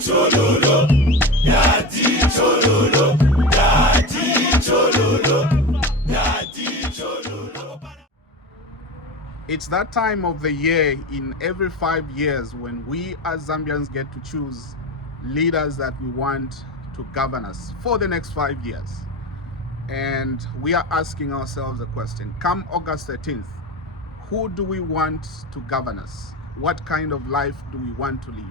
Chololo, daddy chololo, daddy chololo, daddy chololo. It's that time of the year in every 5 years when we as Zambians get to choose leaders that we want to govern us for the next 5 years. And we are asking ourselves a question: come August 13th, who do we want to govern us? What kind of life do we want to live?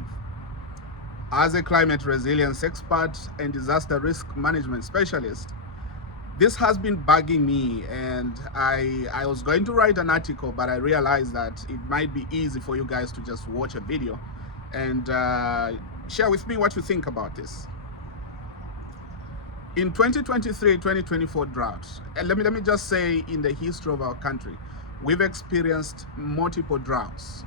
As a climate resilience expert and disaster risk management specialist, this has been bugging me, and I was going to write an article, but I realized that it might be easy for you guys to just watch a video and share with me what you think about this. In 2023-2024 drought, and let me just say, in the history of our country, we've experienced multiple droughts.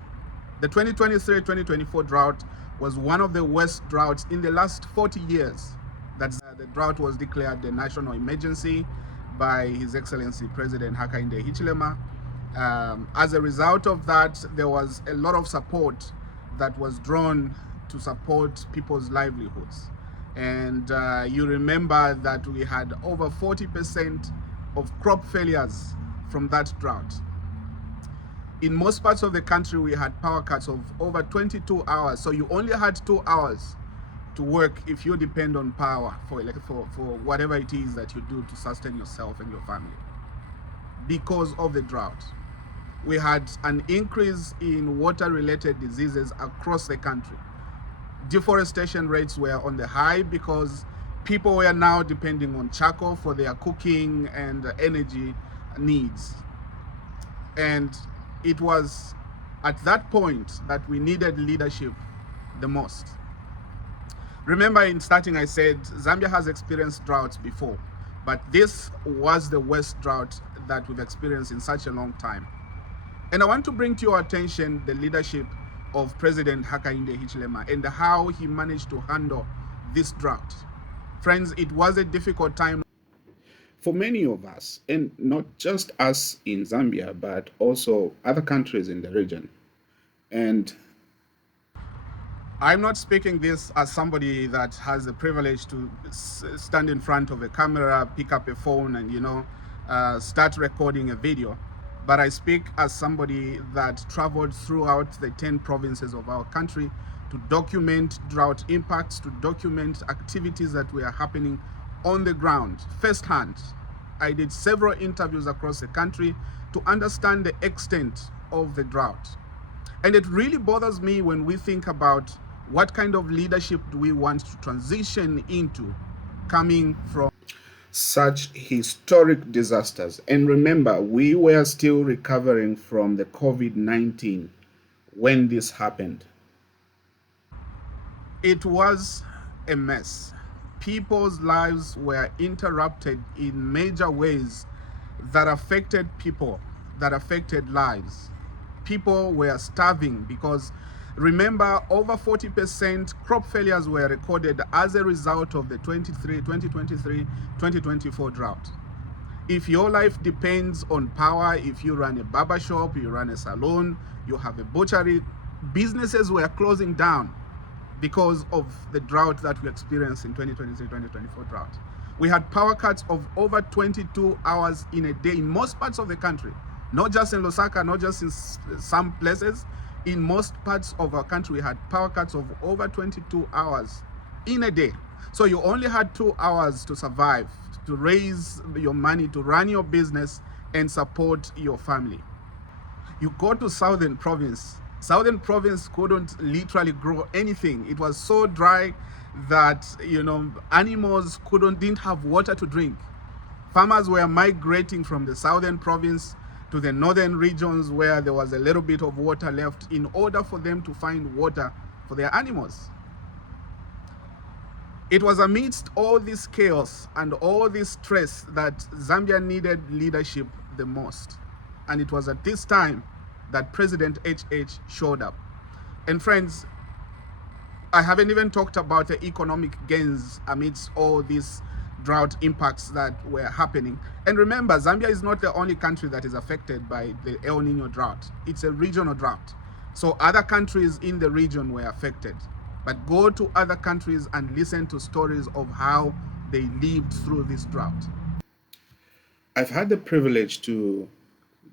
The 2023-2024 drought was one of the worst droughts in the last 40 years. That's the drought was declared a national emergency by His Excellency President HH2026. As a result of that, there was a lot of support that was drawn to support people's livelihoods. And you remember that we had over 40% of crop failures from that drought. In most parts of the country, we had power cuts of over 22 hours. So you only had 2 hours to work if you depend on power for whatever it is that you do to sustain yourself and your family. Because of the drought, we had an increase in water-related diseases across the country. Deforestation rates were on the high because people were now depending on charcoal for their cooking and energy needs. And it was at that point that we needed leadership the most. Remember, in starting I said Zambia has experienced droughts before, but this was the worst drought that we've experienced in such a long time. And I want to bring to your attention the leadership of President HH2026 and how he managed to handle this drought. Friends, it was a difficult time for many of us, and not just us in Zambia, but also other countries in the region. And I'm not speaking this as somebody that has the privilege to stand in front of a camera, pick up a phone and, start recording a video. But I speak as somebody that traveled throughout the 10 provinces of our country to document drought impacts, to document activities that were happening on the ground firsthand. I did several interviews across the country to understand the extent of the drought. And it really bothers me when we think about what kind of leadership do we want to transition into coming from such historic disasters. And remember, we were still recovering from the COVID-19 when this happened. It was a mess. People's lives were interrupted in major ways that affected people, that affected lives. People were starving because, remember, over 40% crop failures were recorded as a result of the 2023-2024 drought. If your life depends on power, if you run a barber shop, you run a salon, you have a butchery, businesses were closing down because of the drought that we experienced in 2023-2024 drought. We had power cuts of over 22 hours in a day in most parts of the country, not just in Lusaka, not just in some places. In most parts of our country, we had power cuts of over 22 hours in a day. So you only had 2 hours to survive, to raise your money, to run your business and support your family. You go to Southern Province. Southern Province couldn't literally grow anything. It was so dry that, animals didn't have water to drink. Farmers were migrating from the Southern Province to the northern regions where there was a little bit of water left in order for them to find water for their animals. It was amidst all this chaos and all this stress that Zambia needed leadership the most. And it was at this time that President HH showed up. And friends, I haven't even talked about the economic gains amidst all these drought impacts that were happening. And remember, Zambia is not the only country that is affected by the El Nino drought. It's a regional drought. So other countries in the region were affected. But go to other countries and listen to stories of how they lived through this drought. I've had the privilege to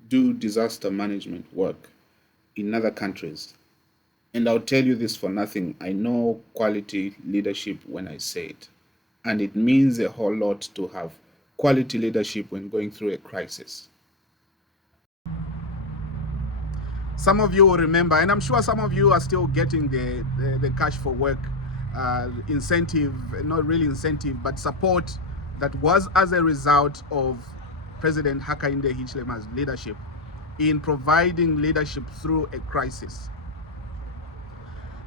do disaster management work in other countries. And I'll tell you this for nothing. I know quality leadership when I say it. And it means a whole lot to have quality leadership when going through a crisis. Some of you will remember, and I'm sure some of you are still getting the cash for work incentive, not really incentive, but support that was as a result of President Hakainde Hichilema's leadership in providing leadership through a crisis.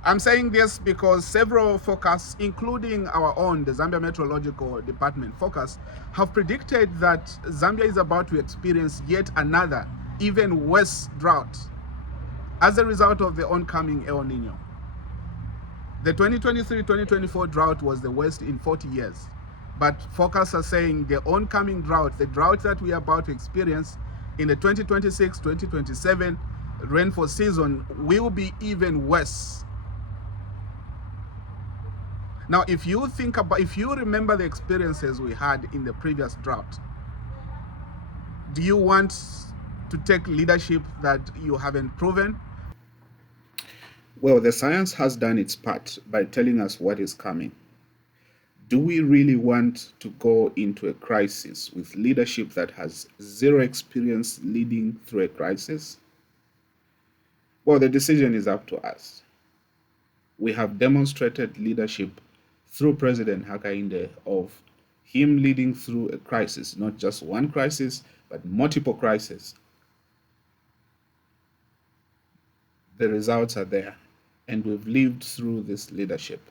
I'm saying this because several forecasts, including our own, the Zambia Meteorological Department forecast, have predicted that Zambia is about to experience yet another, even worse drought as a result of the oncoming El Nino. The 2023-2024 drought was the worst in 40 years. But forecasts are saying the oncoming drought, the drought that we are about to experience in the 2026-2027 rainfall season, will be even worse. Now, if you remember the experiences we had in the previous drought, do you want to take leadership that you haven't proven? Well, the science has done its part by telling us what is coming. Do we really want to go into a crisis with leadership that has zero experience leading through a crisis? Well, the decision is up to us. We have demonstrated leadership through President Hakainde of him leading through a crisis, not just one crisis, but multiple crises. The results are there, and we've lived through this leadership.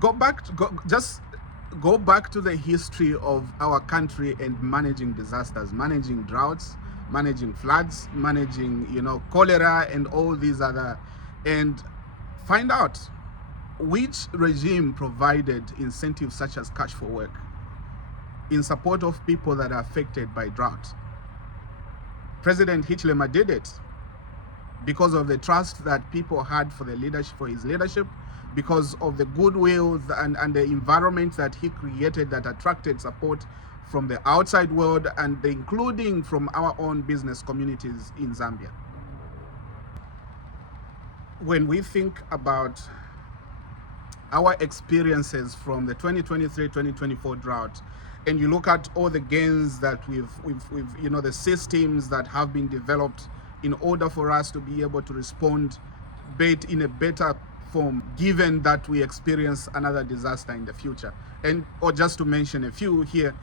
Go back to the history of our country and managing disasters, managing droughts, managing floods, managing cholera and all these other, and find out which regime provided incentives such as cash for work in support of people that are affected by drought. President Hichilema did it because of the trust that people had for his leadership, because of the goodwill and the environment that he created that attracted support from the outside world and including from our own business communities in Zambia. When we think about our experiences from the 2023-2024 drought, and you look at all the gains that we've the systems that have been developed in order for us to be able to respond in a better form, given that we experience another disaster in the future. Or just to mention a few here,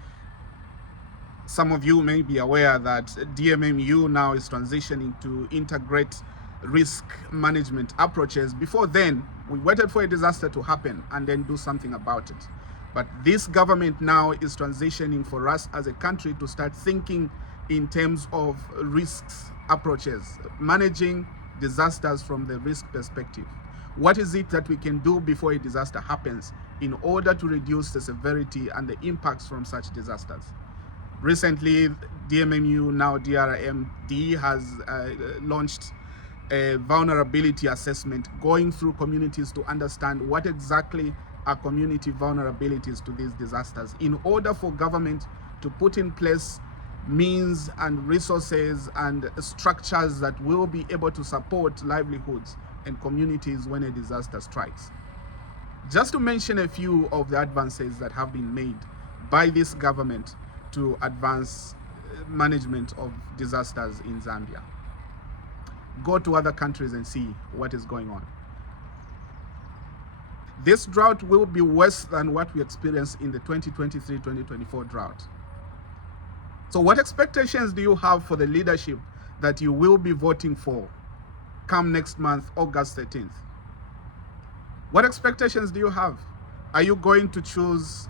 some of you may be aware that DMMU now is transitioning to integrate risk management approaches. Before then, we waited for a disaster to happen and then do something about it. But this government now is transitioning for us as a country to start thinking in terms of risks approaches, managing disasters from the risk perspective. What is it that we can do before a disaster happens in order to reduce the severity and the impacts from such disasters? Recently, DMMU, now DRMD, has launched a vulnerability assessment, going through communities to understand what exactly are community vulnerabilities to these disasters, in order for government to put in place means and resources and structures that will be able to support livelihoods and communities when a disaster strikes. Just to mention a few of the advances that have been made by this government to advance management of disasters in Zambia. Go to other countries and see what is going on. This drought will be worse than what we experienced in the 2023-2024 drought. So what expectations do you have for the leadership that you will be voting for come next month, August 13th? What expectations do you have? Are you going to choose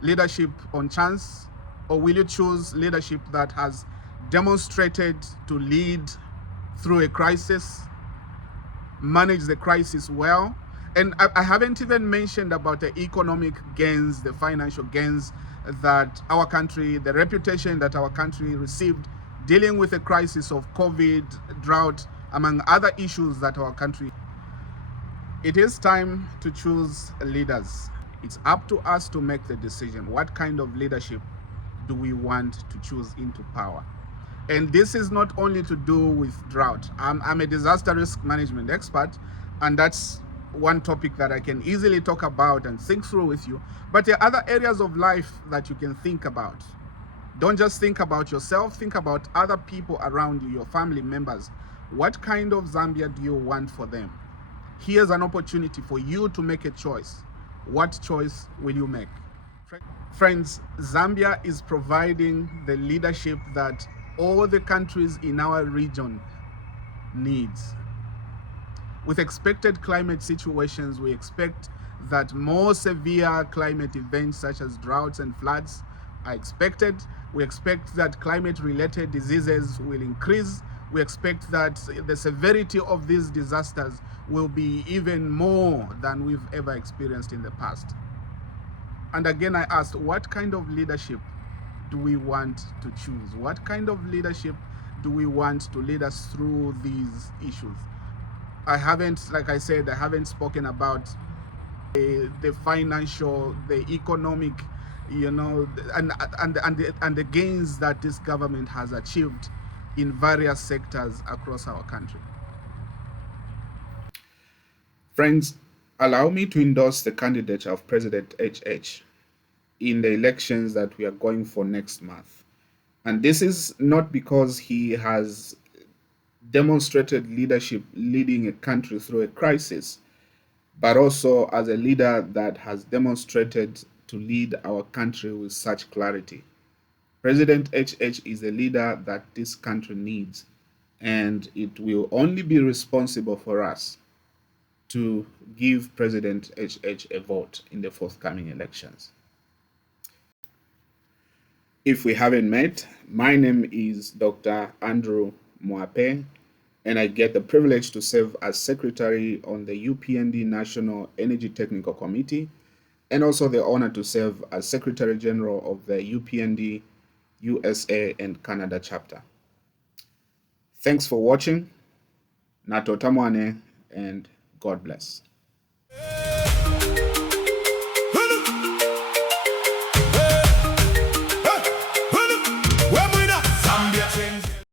leadership on chance, or will you choose leadership that has demonstrated to lead through a crisis, manage the crisis well? And I haven't even mentioned about the economic gains, the financial gains that our country, the reputation that our country received dealing with the crisis of COVID, drought, among other issues that our country. It is time to choose leaders. It's up to us to make the decision. What kind of leadership do we want to choose into power? And this is not only to do with drought. I'm a disaster risk management expert, and that's one topic that I can easily talk about and think through with you. But there are other areas of life that you can think about. Don't just think about yourself, think about other people around you, your family members. What kind of Zambia do you want for them? Here's an opportunity for you to make a choice. What choice will you make? Friends, Zambia is providing the leadership that all the countries in our region needs. With expected climate situations, we expect that more severe climate events such as droughts and floods are expected. We expect that climate-related diseases will increase. We expect that the severity of these disasters will be even more than we've ever experienced in the past. And again, I asked, what kind of leadership do we want to choose? What kind of leadership do we want to lead us through these issues? I haven't, like I said, I haven't spoken about the financial, the economic, you know, and the gains that this government has achieved in various sectors across our country. Friends, allow me to endorse the candidature of President HH in the elections that we are going for next month. And this is not because he has demonstrated leadership leading a country through a crisis, but also as a leader that has demonstrated to lead our country with such clarity. President HH is a leader that this country needs, and it will only be responsible for us to give President HH a vote in the forthcoming elections. If we haven't met, my name is Dr. Andrew Mwape, and I get the privilege to serve as Secretary on the UPND National Energy Technical Committee, and also the honor to serve as Secretary General of the UPND USA and Canada chapter. Thanks for watching. Nato Tamwane, and God bless.